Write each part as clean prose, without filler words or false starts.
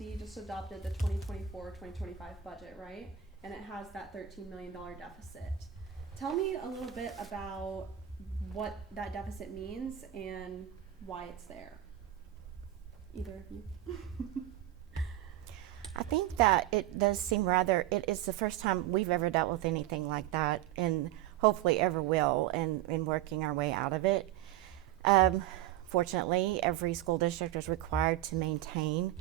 AISD just adopted the 2024-2025 budget, right? And it has that $13 million deficit. Tell me a little bit about what that deficit means and why it's there. Either of you. I think that it does seem rather, it is the first time we've ever dealt with anything like that, and hopefully ever will, in working our way out of it. Fortunately, every school district is required to maintain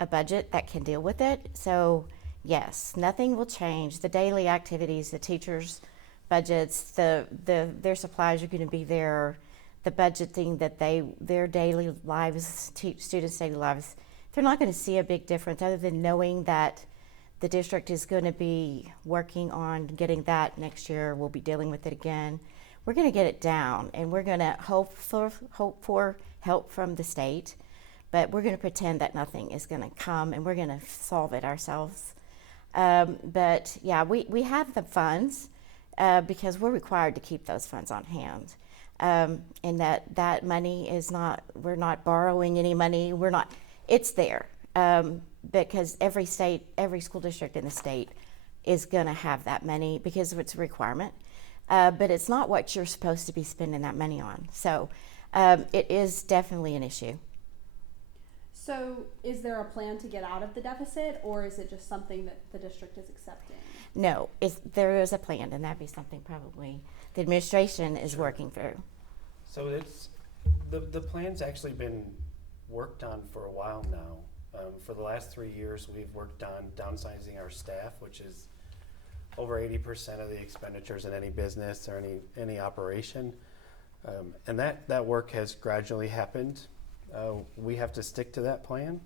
a budget that can deal with it. So yes, nothing will change. The daily activities, the teachers' budgets, their supplies are going to be there. The budgeting that their daily lives, students' daily lives, they're not going to see a big difference other than knowing that the district is going to be working on getting that next year. We'll be dealing with it again. We're going to get it down, and we're going to hope for help from the state, but we're going to pretend that nothing is going to come, and we're going to solve it ourselves. But yeah, we have the funds because we're required to keep those funds on hand. And that money is not, we're not borrowing any money. It's there because every school district in the state is going to have that money because it's a requirement. But it's not what you're supposed to be spending that money on. So it is definitely an issue. So is there a plan to get out of the deficit, or is it just something that the district is accepting? No, there is a plan, and that'd be something probably the administration is working through. So it's the plan's actually been worked on for a while now. For the last 3 years, we've worked on downsizing our staff, which is over 80% of the expenditures in any business or any operation. And that work has gradually happened. We have to stick to that plan.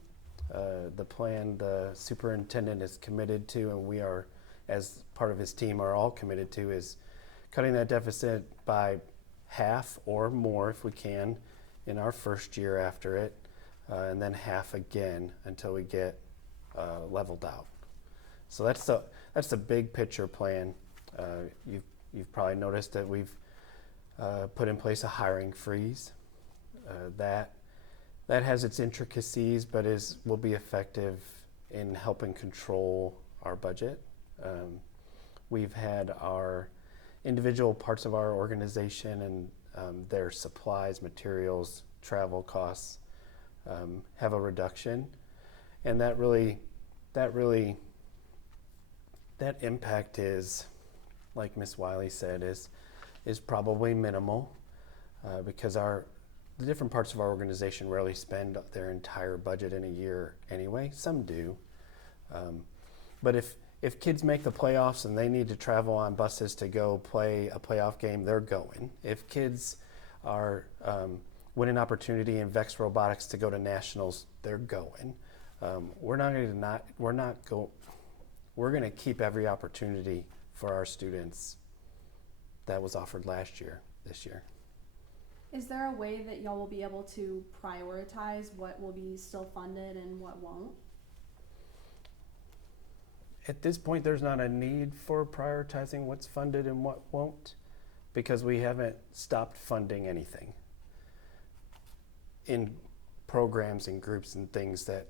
The plan the superintendent is committed to, and we are, as part of his team, are all committed to, is cutting that deficit by half or more if we can in our first year after it, and then half again until we get leveled out. So that's the big picture plan. You've probably noticed that we've put in place a hiring freeze. That has its intricacies, but will be effective in helping control our budget. We've had our individual parts of our organization and their supplies, materials, travel costs have a reduction, and that impact is, like Ms. Wiley said, is probably minimal because the different parts of our organization rarely spend their entire budget in a year anyway. Some do, but if kids make the playoffs and they need to travel on buses to go play a playoff game, they're going. If kids are win an opportunity in Vex Robotics to go to nationals, they're going. We're going to keep every opportunity for our students that was offered last year, this year. Is there a way that y'all will be able to prioritize what will be still funded and what won't? At this point, there's not a need for prioritizing what's funded and what won't, because we haven't stopped funding anything in programs and groups and things that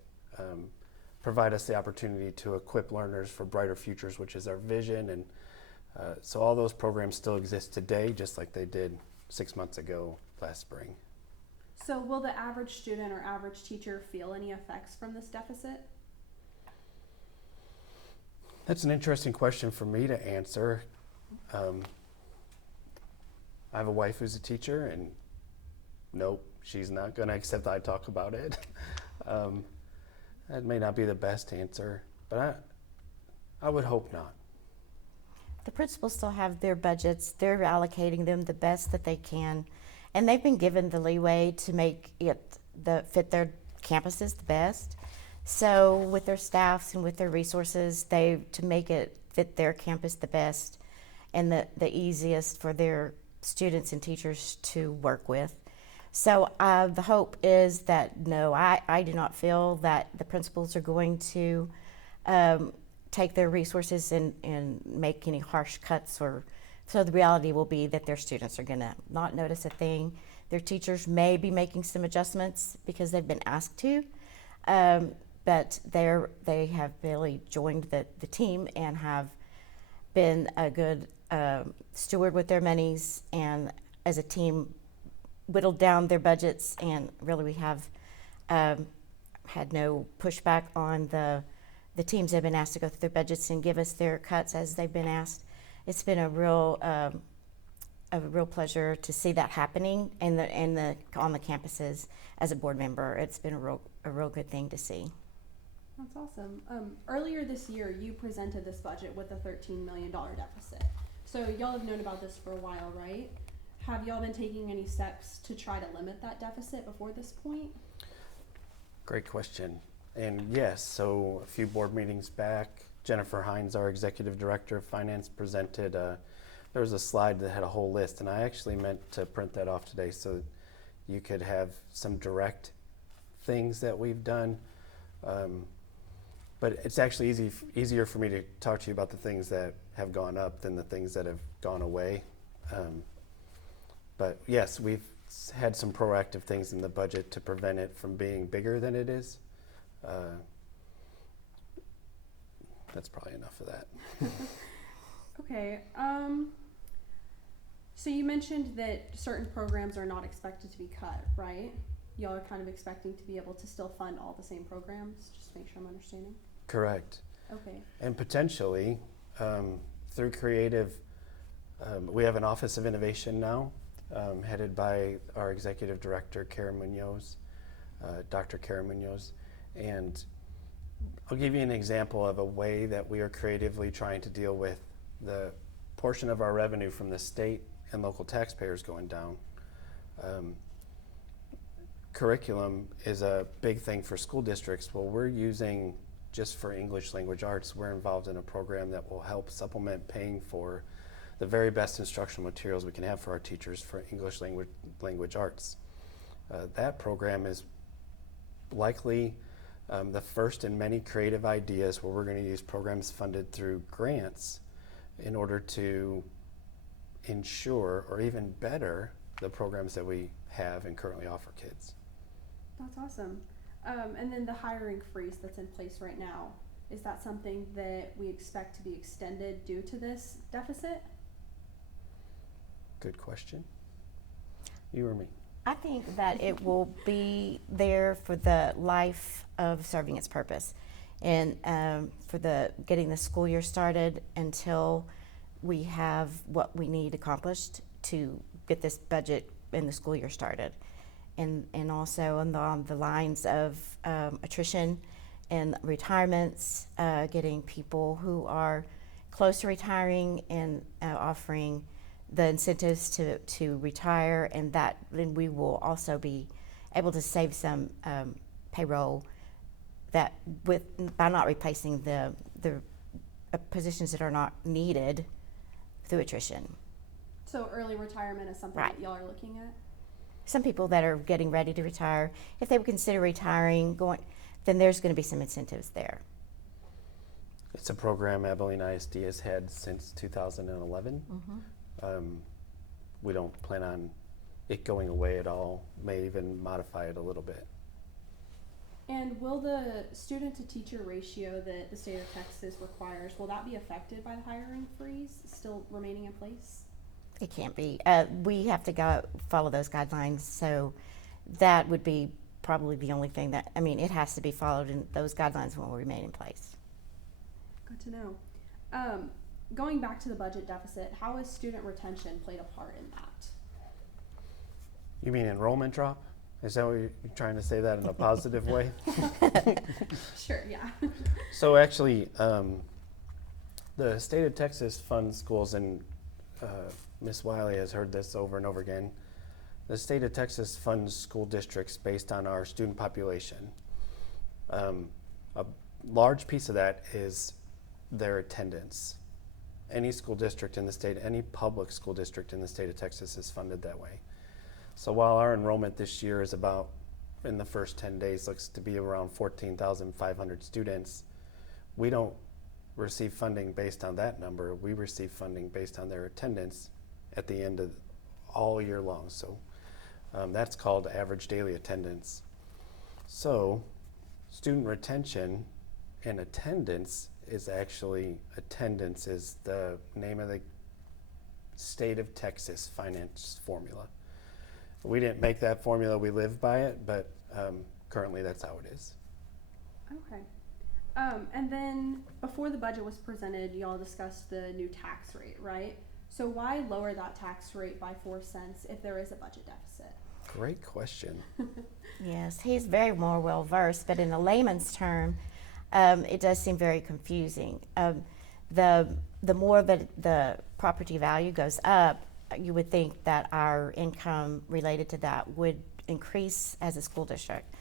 provide us the opportunity to equip learners for brighter futures, which is our vision. And so all those programs still exist today, just like they did 6 months ago last spring. So will the average student or average teacher feel any effects from this deficit? That's an interesting question for me to answer. I have a wife who's a teacher, and nope, she's not going to accept that I talk about it. That may not be the best answer, but I would hope not. The principals still have their budgets. They're allocating them the best that they can, and they've been given the leeway to make it fit their campuses the best. So with their staffs and with their resources, to make it fit their campus the best and the easiest for their students and teachers to work with. So the hope is that, no, I do not feel that the principals are going to take their resources and make any harsh cuts. So the reality will be that their students are going to not notice a thing. Their teachers may be making some adjustments because they've been asked to. but they have really joined the team and have been a good steward with their monies, and as a team whittled down their budgets, and really we have had no pushback on the teams that have been asked to go through their budgets and give us their cuts as they've been asked. It's been a real pleasure to see that happening on the campuses as a board member. It's been a real good thing to see. That's awesome. Earlier this year, you presented this budget with a $13 million deficit. So y'all have known about this for a while, right? Have y'all been taking any steps to try to limit that deficit before this point? Great question. And yes, so a few board meetings back, Jennifer Hines, our executive director of finance, presented, there was a slide that had a whole list, and I actually meant to print that off today so you could have some direct things that we've done. But it's actually easier for me to talk to you about the things that have gone up than the things that have gone away. But yes, we've had some proactive things in the budget to prevent it from being bigger than it is. That's probably enough of that. Okay. So you mentioned that certain programs are not expected to be cut, right? Y'all are kind of expecting to be able to still fund all the same programs, just to make sure I'm understanding. Correct. Okay. And potentially, through creative, we have an Office of Innovation now, headed by our executive director, Dr. Karen Munoz. And I'll give you an example of a way that we are creatively trying to deal with the portion of our revenue from the state and local taxpayers going down. Curriculum is a big thing for school districts. Well, we're using, just for English language arts, we're involved in a program that will help supplement paying for the very best instructional materials we can have for our teachers for English language arts. That program is likely the first in many creative ideas where we're going to use programs funded through grants in order to ensure or even better the programs that we have and currently offer kids. That's awesome. And then the hiring freeze that's in place right now, is that something that we expect to be extended due to this deficit? Good question. You or me? I think that it will be there for the life of serving its purpose, and for getting the school year started until we have what we need accomplished to get this budget and the school year started, and also on the lines of attrition and retirements, getting people who are close to retiring and offering the incentives to retire, and then we will also be able to save some payroll by not replacing the positions that are not needed through attrition. So early retirement is something Right. that y'all are looking at? Some people that are getting ready to retire, if they would consider retiring, then there's going to be some incentives there. It's a program Abilene ISD has had since 2011. We don't plan on it going away at all, may even modify it a little bit. And will the student to teacher ratio that the state of Texas requires, will that be affected by the hiring freeze still remaining in place? It can't be. We have to follow those guidelines, so that would be probably the only thing it has to be followed, and those guidelines will remain in place. Good to know. Going back to the budget deficit, how has student retention played a part in that? You mean enrollment drop? Is that what you're trying to say that in a positive way? Sure, yeah. So actually, the state of Texas funds schools, and Ms. Wiley has heard this over and over again. The state of Texas funds school districts based on our student population. A large piece of that is their attendance. Any school district in the state, any public school district in the state of Texas is funded that way. So while our enrollment this year is about, in the first 10 days, looks to be around 14,500 students, we don't receive funding based on that number. We receive funding based on their attendance at the end of all year long. So that's called average daily attendance. So student retention and attendance is the name of the state of Texas finance formula. We didn't make that formula, we live by it, but currently that's how it is. Okay. And then before the budget was presented, y'all discussed the new tax rate, right? So why lower that tax rate by 4 cents if there is a budget deficit? Great question. Yes, he's very more well versed, but in a layman's term, it does seem very confusing. The more that the property value goes up, you would think that our income related to that would increase as a school district.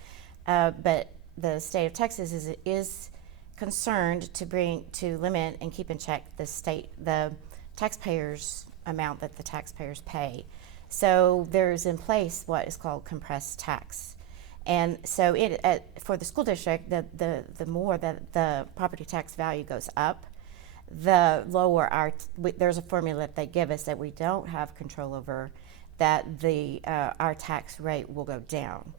But the state of Texas is concerned to limit and keep in check the taxpayers' amount that the taxpayers pay. So there's in place what is called compressed tax. And so for the school district, the more that the property tax value goes up, the lower there's a formula that they give us that we don't have control over, that our tax rate will go down.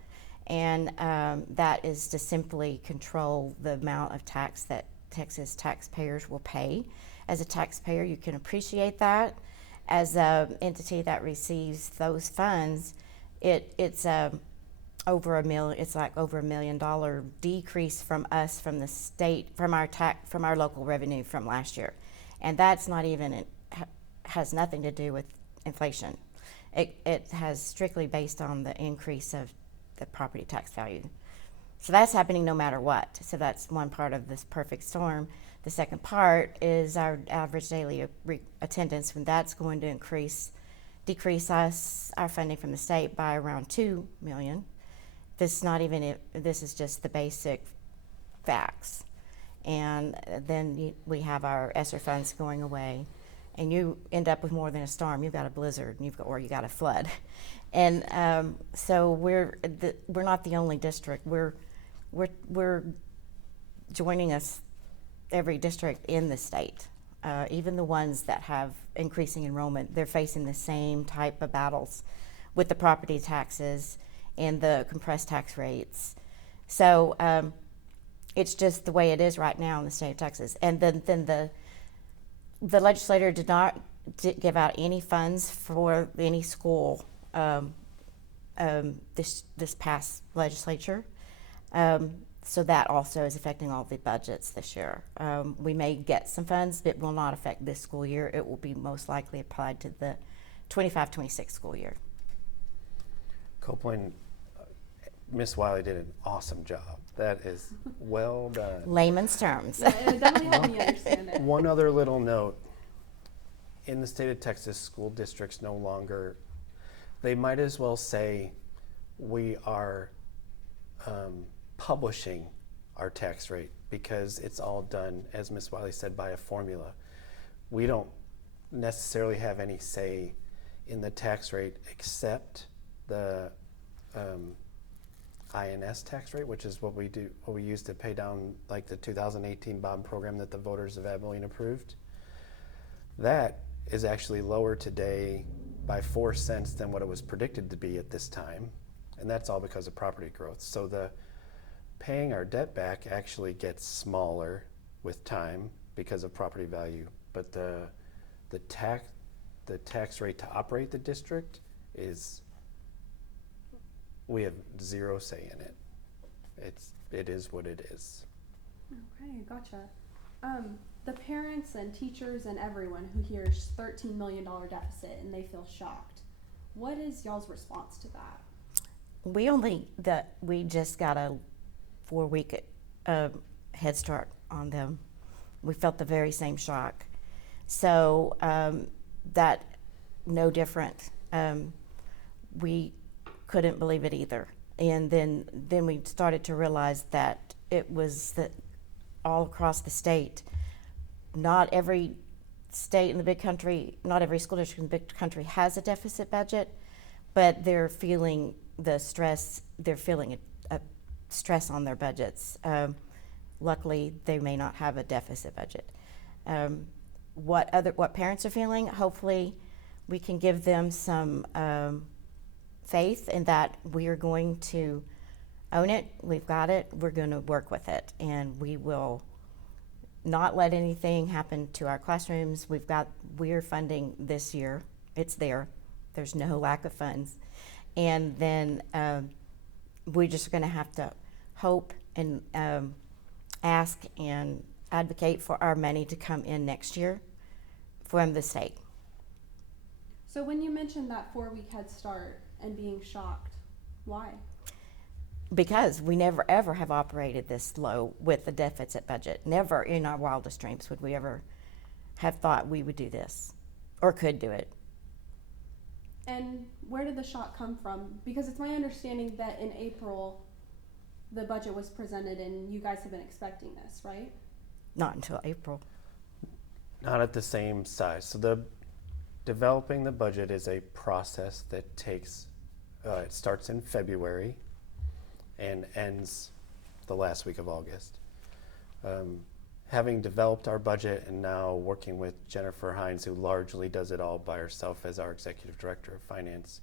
And that is to simply control the amount of tax that Texas taxpayers will pay. As a taxpayer, you can appreciate that. As an entity that receives those funds, it's over $1 million decrease from us, from the state, from our local revenue from last year, and that's not even has nothing to do with inflation. It has strictly based on the increase of the property tax value. So that's happening no matter what. So that's one part of this perfect storm. The second part is our average daily attendance, when that's going to decrease our funding from the state by around $2 million. This is just the basic facts. And then we have our ESSER funds going away, and you end up with more than a storm. You've got a blizzard, or you got a flood. And so we're not the only district. We're joining us, every district in the state, even the ones that have increasing enrollment, they're facing the same type of battles with the property taxes and the compressed tax rates. So it's just the way it is right now in the state of Texas. And then the legislator did not give out any funds for any school this past legislature. So that also is affecting all the budgets this year. We may get some funds, but it will not affect this school year. It will be most likely applied to the 25-26 school year. Copeland, Miss Wiley did an awesome job. That is well done. Layman's terms. Yeah, it definitely helped me understand it. One other little note. In the state of Texas, school districts no longer, they might as well say we are publishing our tax rate, because it's all done, as Ms. Wiley said, by a formula. We don't necessarily have any say in the tax rate except the INS tax rate, which is what we use to pay down like the 2018 bond program that the voters of Abilene approved. That is actually lower today by 4 cents than what it was predicted to be at this time, and that's all because of property growth. So the paying our debt back actually gets smaller with time because of property value, but the tax rate to operate the district we have zero say in it. It is what it is. Okay, gotcha. The parents and teachers and everyone who hears $13 million deficit and they feel shocked, what is y'all's response to that? We just got a 4-week head start on them. We felt the very same shock. So that no different. We couldn't believe it either. And then we started to realize that it was that all across the state, not every state in the big country, not every school district in the big country has a deficit budget, but they're feeling the stress. They're feeling a stress on their budgets. Luckily, they may not have a deficit budget. What parents are feeling, hopefully we can give them some faith in that we are going to own it, we've got it, we're going to work with it, and we will not let anything happen to our classrooms. We're funding this year. It's there. There's no lack of funds. And then we're just going to have to hope and ask and advocate for our money to come in next year from the state. So when you mentioned that 4-week head start and being shocked, why? Because we never ever have operated this low with the deficit budget. Never in our wildest dreams would we ever have thought we would do this or could do it. And where did the shock come from? Because it's my understanding that in April the budget was presented and you guys have been expecting this, right? Not until April. Not at the same size. So developing the budget is a process that takes, it starts in February and ends the last week of August. Having developed our budget and now working with Jennifer Hines, who largely does it all by herself as our Executive Director of Finance,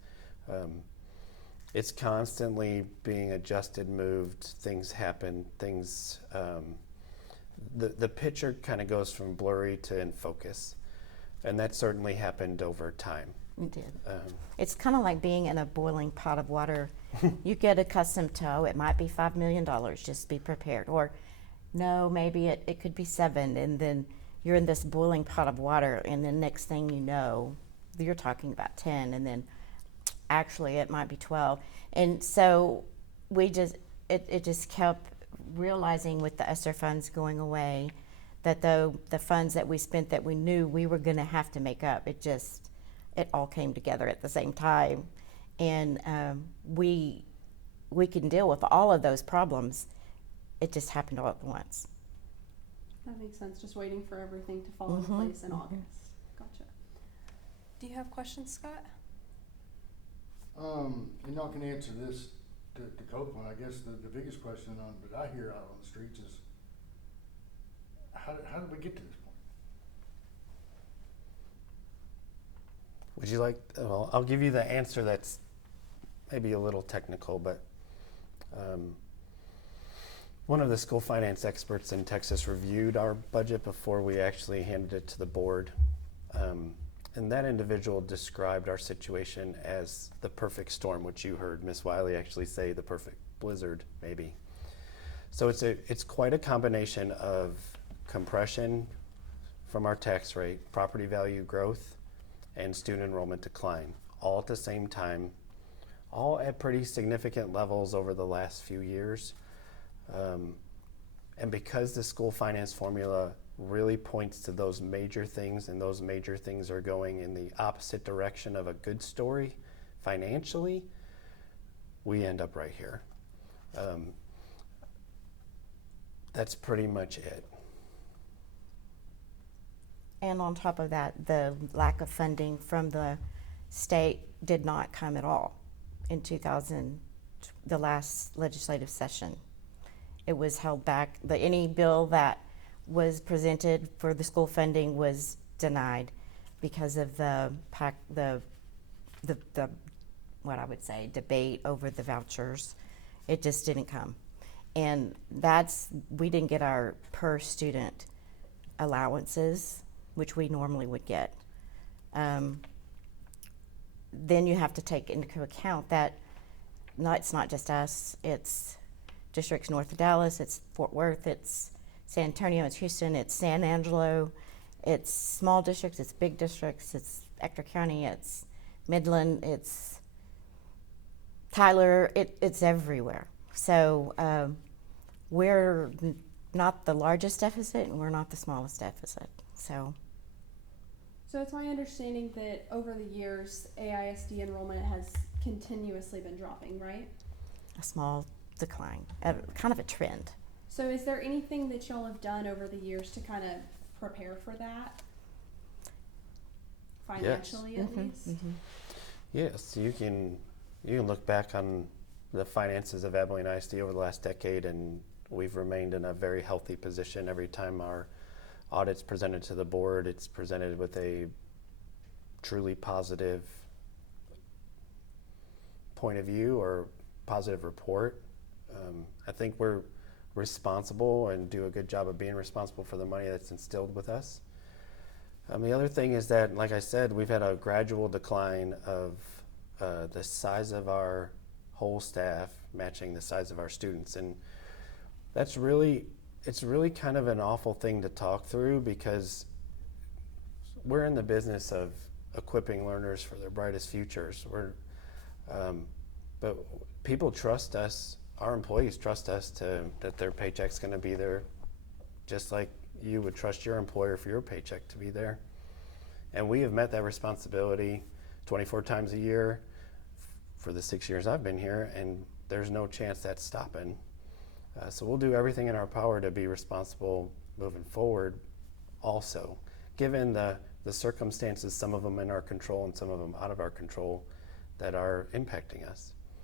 it's constantly being adjusted, moved, things happen, the picture kind of goes from blurry to in focus. And that certainly happened over time. It did. It's kind of like being in a boiling pot of water. You get accustomed to, oh, it might be $5 million, just be prepared. Or, no, maybe it could be 7, and then you're in this boiling pot of water, and the next thing you know, you're talking about 10, and then actually it might be 12. And so it just kept realizing with the ESSER funds going away that the funds that we spent that we knew we were going to have to make up, it all came together at the same time. And we can deal with all of those problems. It just happened all at once. That makes sense. Just waiting for everything to fall into place in August. Gotcha. Do you have questions, Scott? And y'all can answer this to Copeland. I guess the biggest question that I hear out on the streets is, how did we get to this point? Would you like, well, I'll give you the answer that's maybe a little technical, but one of the school finance experts in Texas reviewed our budget before we actually handed it to the board. And that individual described our situation as the perfect storm, which you heard Ms. Wiley actually say, the perfect blizzard, maybe. So it's quite a combination of compression from our tax rate, property value growth, and student enrollment decline, all at the same time, all at pretty significant levels over the last few years. And because the school finance formula really points to those major things, and those major things are going in the opposite direction of a good story financially, we end up right here. That's pretty much it. And on top of that, the lack of funding from the state did not come at all in the last legislative session. It was held back. Any bill that was presented for the school funding was denied because of the what I would say debate over the vouchers. It just didn't come, and we didn't get our per student allowances, which we normally would get. Then you have to take into account that it's not just us, it's districts north of Dallas, it's Fort Worth, it's San Antonio, it's Houston, it's San Angelo, it's small districts, it's big districts, it's Ector County, it's Midland, it's Tyler, it's everywhere. So we're not the largest deficit and we're not the smallest deficit. So it's my understanding that over the years, AISD enrollment has continuously been dropping, right? a small decline, kind of a trend. So is there anything that y'all have done over the years to kind of prepare for that? Financially, Yes. at least? Mm-hmm. Yes, you can look back on the finances of Abilene ISD over the last decade, and we've remained in a very healthy position. Every time our audit's presented to the board, it's presented with a truly positive point of view or positive report. I think we're responsible and do a good job of being responsible for the money that's instilled with us. The other thing is that, like I said, we've had a gradual decline of the size of our whole staff matching the size of our students, and it's really kind of an awful thing to talk through, because we're in the business of equipping learners for their brightest futures. But people trust us, our employees trust us that their paycheck's going to be there, just like you would trust your employer for your paycheck to be there. And we have met that responsibility 24 times a year for the 6 years I've been here, and there's no chance that's stopping. So we'll do everything in our power to be responsible moving forward also, given the circumstances, some of them in our control and some of them out of our control, that are impacting us.